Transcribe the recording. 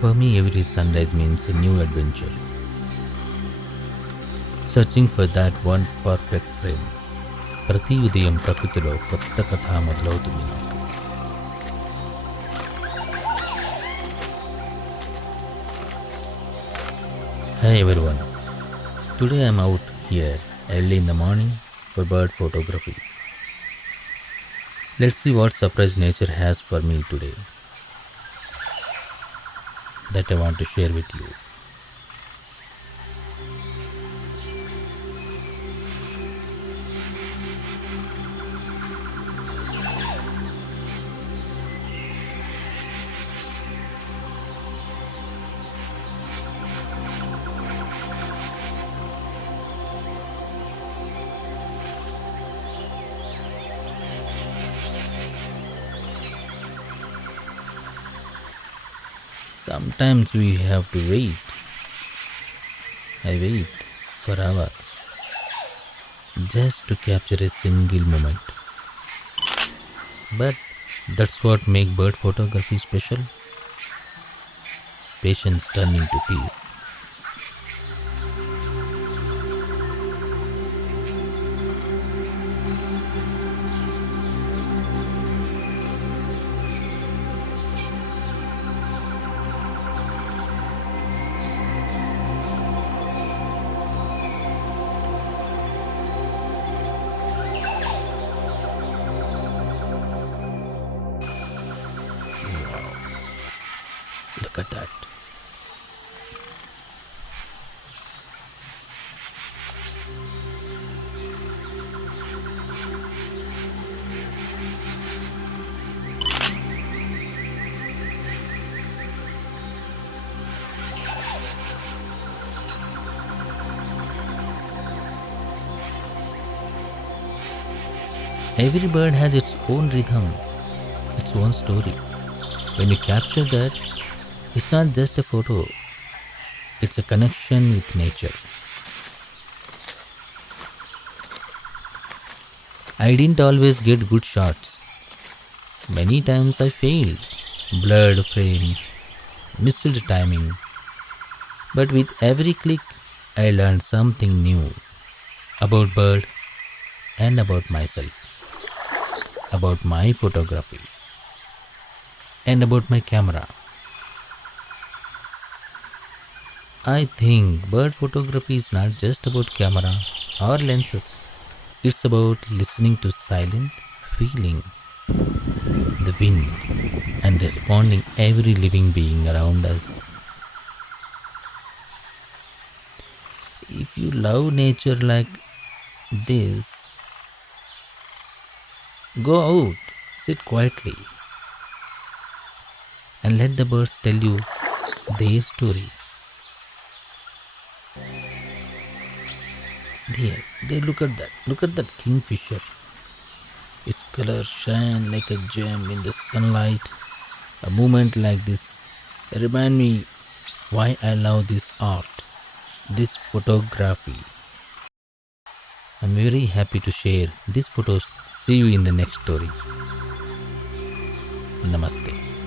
For me, every sunrise means a new adventure. Searching for that one perfect frame. ప్రతి ఉదయం ప్రకృతిలో కొత్త కథ మొదలవుతుంది నాకు. Hi everyone. Today I'm out here early in the morning for bird photography. Let's see what surprise nature has for me today that I want to share with you. Sometimes we have to wait. I wait for hours just to capture a single moment. But that's what makes bird photography special. Patience turning to peace. Look at that. Every bird has its own rhythm, its own story. When you capture that, it's not just a photo, it's a connection with nature. I didn't always get good shots. Many times I failed, blurred frames, missed timing. But with every click, I learned something new about bird and about myself, about my photography, and about my camera. I think bird photography is not just about camera or lenses. It's about listening to silence, feeling the wind, and responding every living being around us. If you love nature like this, go out, sit quietly, and let the birds tell you their story. There, look at that. Look at that kingfisher. Its colors shine like a gem in the sunlight. A moment like this remind me why I love this art, this photography. I'm very happy to share these photos. See you in the next story. Namaste.